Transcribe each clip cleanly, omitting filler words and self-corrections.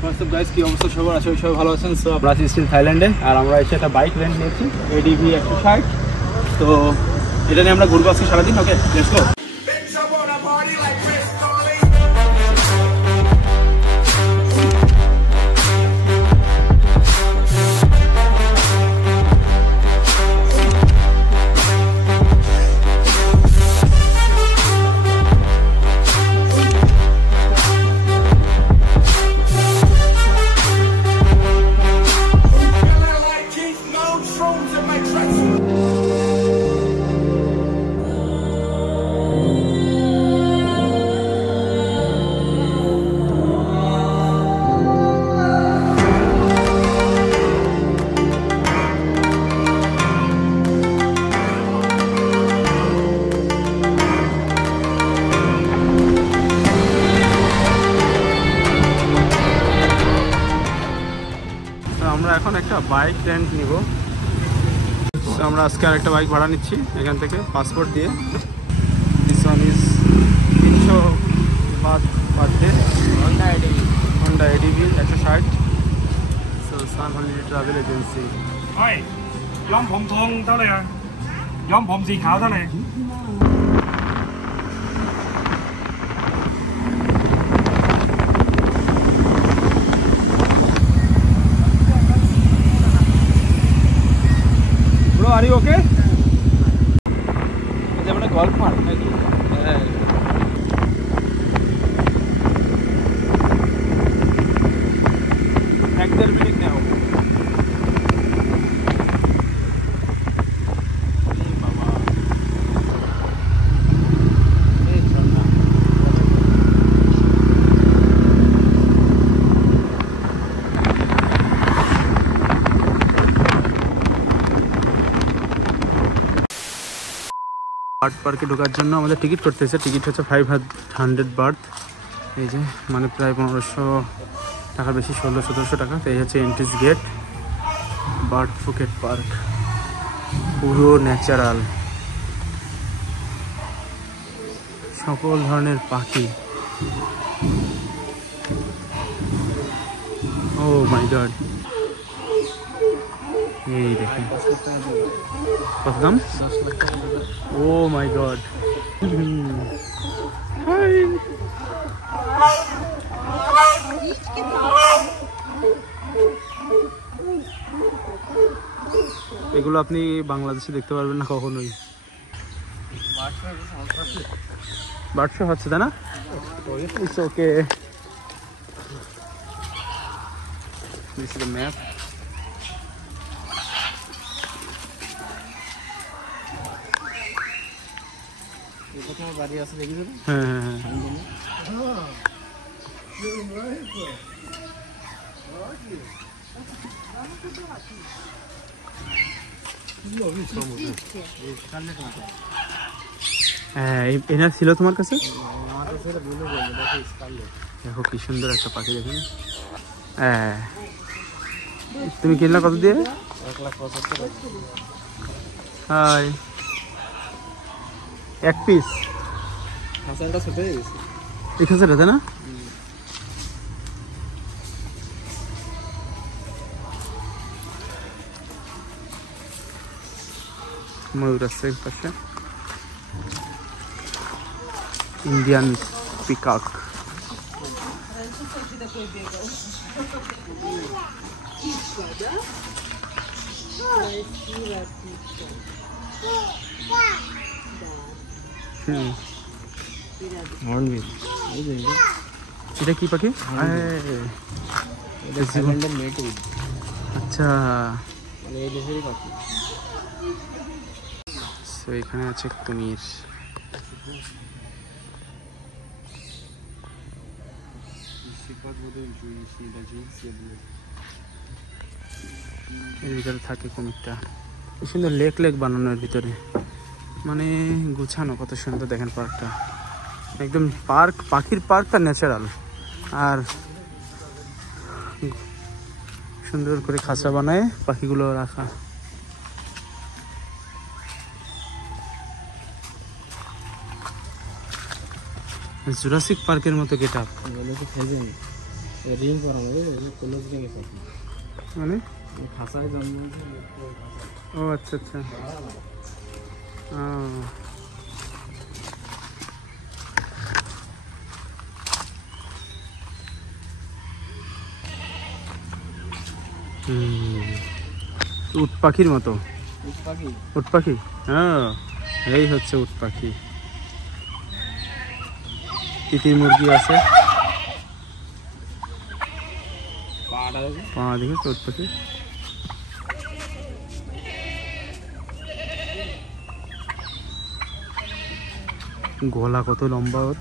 WhatsApp guys, কি অবস্থা সবার? আশা করি সবাই ভালো আছেন। সো আমরা আছি স্টিল থাইল্যান্ডে, আর আমরা এসে একটা বাইক রেন্ট নিয়েছি, ADV 160। তো এটা নিয়ে আমরা ঘুরবো আজকে সারাদিন। ওকে, লেটস গো। আমরা এখন একটা বাইক রেন্ট নিব। আমরা আজকে আর একটা বাইক ভাড়া নিচ্ছি এখান থেকে পাসপোর্ট দিয়ে। This one is 300 but per day, Honda ADV 160। So sun holiday travel agency, are you okay? এটা মানে গল্ফ মাঠ নাকি? হ্যাঁ। একদল মিনিট নাও। বাবা, এই ঝর্ণা। বার্ড পার্কে ঢোকার জন্য আমাদের টিকিট করতে হয়েছে। টিকিট হচ্ছে 500 বার্থ, এই যে মানে প্রায় 1500 টাকার বেশি, 1600-1700 টাকা। তো এই হচ্ছে entrance gate. Bird Phuket park পুরো ন্যাচারাল, সকল ধরনের পাখি। ও মাই গড, এই দেখেন কত দাম। ও মাই গড, হাই। এগুলো আপনি বাংলাদেশে দেখতে পারবেন না কখনোই। বার্ড শো হচ্ছে তাই না? It's okay. This is the map. বাড়ি আছে দেখি। হ্যাঁ হ্যাঁ হ্যাঁ। হ্যাঁ, এনার ছিল তোমার কাছে? দেখো কি সুন্দর একটা পাখি, দেখুন। হ্যাঁ, তুমি কিনলা কত দিয়ে? 1,75,000। হাই, এক পিস হাসানটা ছোট হয়ে গেছে। 1,000 তাই না? ময়ূর আছে পাশে, ইন্ডিয়ান পিকক। এটা কি পাখি? আচ্ছা, এখানে আছে কুমির। এর ভিতরে থাকে কুমিরটা। কি সুন্দর লেক লেক বানানোর ভিতরে, মানে গুছানো, কত সুন্দর দেখেন পার্কটা। একদম পার্ক, পাখির পার্কটা ন্যাচারাল, আর সুন্দর করে খাঁচা বানায় পাখিগুলো রাখা। জুরাসিক পার্কের মতো গেটআপ। রিং করা হবে ক্লোজ রিং এ মানে খাসায় জন্ম ও আচ্ছা আচ্ছা উট পাখির মতো উট পাখি হ্যাঁ এই হচ্ছে উট পাখি তিতির মুরগি আছে পা দেখে উট পাখি গলা কত লম্বা ওর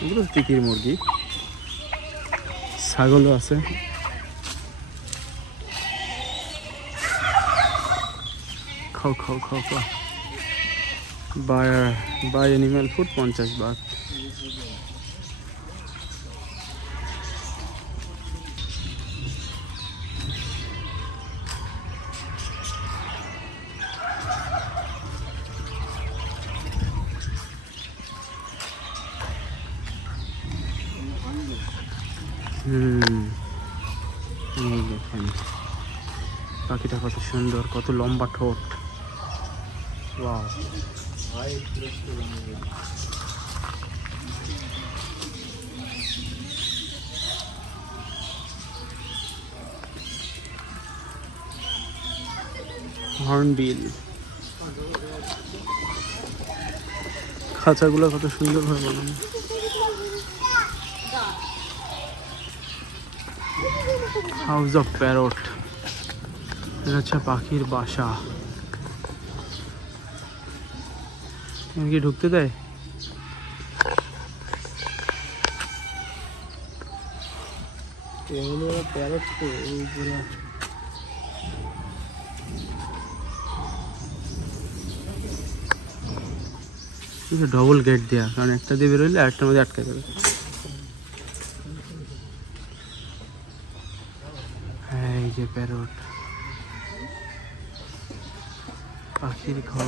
এগুলো তিতির মুরগি ছাগলও আছে খাও খাও খাও খাও বাই অ্যানিম্যাল ফুড 50 বাট দেখেন পাখিটা কত সুন্দর কত লম্বা ঠোঁট ওয়াও হর্নবিল খাঁচাগুলো কত সুন্দর ভাবে বানানো হাউস অফ প্যারট এটা হচ্ছে পাখির বাসা কি ঢুকতে দেয় প্যারট তো ডবল গেট দেয়া কারণ একটা দিয়ে বেরোলে আরেকটার মধ্যে আটকে যাবে এই যে প্যারট পাখির ঘর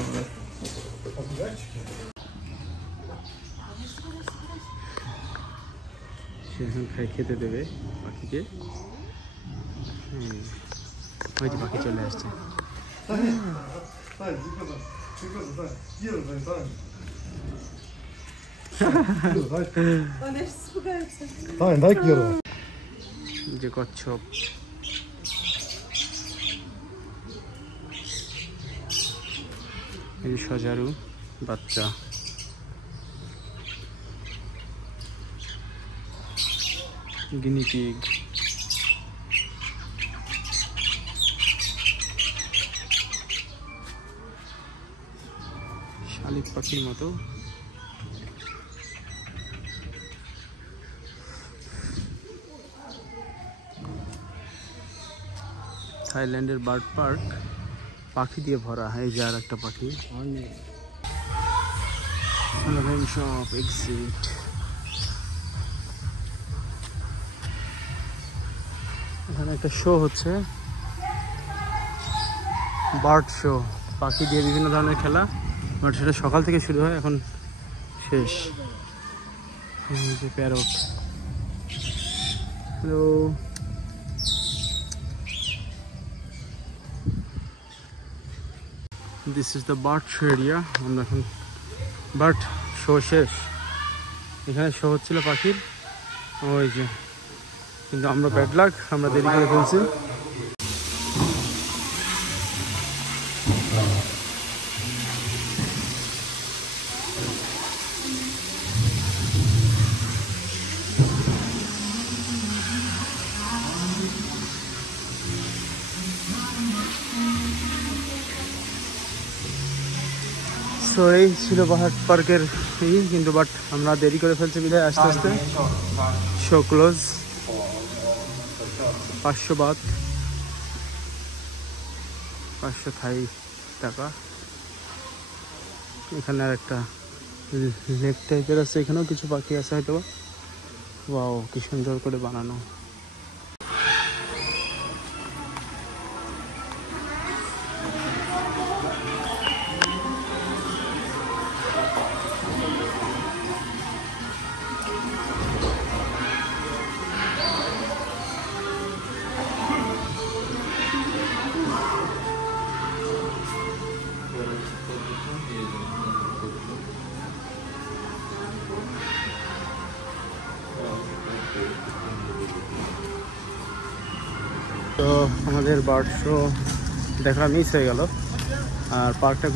সে এখন খেতে দেবে পাখিকে ওই যে পাখি চলে আসছে যে কচ্ছপ এই সজারু বাচ্চা গিনি পিগ শালিক পাখির মতো থাইল্যান্ডের বার্ড পার্ক পাখি দিয়ে ভরা এই যে আর একটা পাখি শপ এক্সিট এখানে একটা শো হচ্ছে বার্ড শো পাখি দিয়ে বিভিন্ন ধরনের খেলা বাট সেটা সকাল থেকে শুরু হয় এখন শেষ এই যে parrot hello this is the bird show area আমরা এখন বাট শো শেষ এখানে শো হচ্ছিল পাখির ওই যে কিন্তু আমরা ব্যাড লাক আমরা দেরি করে ফেলছি সো এই ছিল বাহার পার্কের কিন্তু বাট আমরা দেরি করে ফেলছি বিধায় আস্তে আস্তে শো ক্লোজ 500 বাত 500 থাই টাকা এখানে আর একটা লেক টাইপের আছে এখানেও কিছু পাখি আছে হয়তো ওয়াও কি সুন্দর করে বানানো তো আমাদের বার্ড শো দেখা মিস হয়ে গেল, আর পার্কটা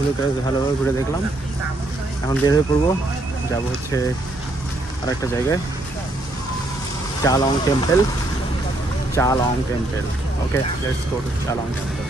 ভালোভাবে ঘুরে দেখলাম। এখন বের হয়ে পড়বো, যাবো হচ্ছে আরেকটা জায়গায়, Chalong temple. Okay, let's go to Chalong temple.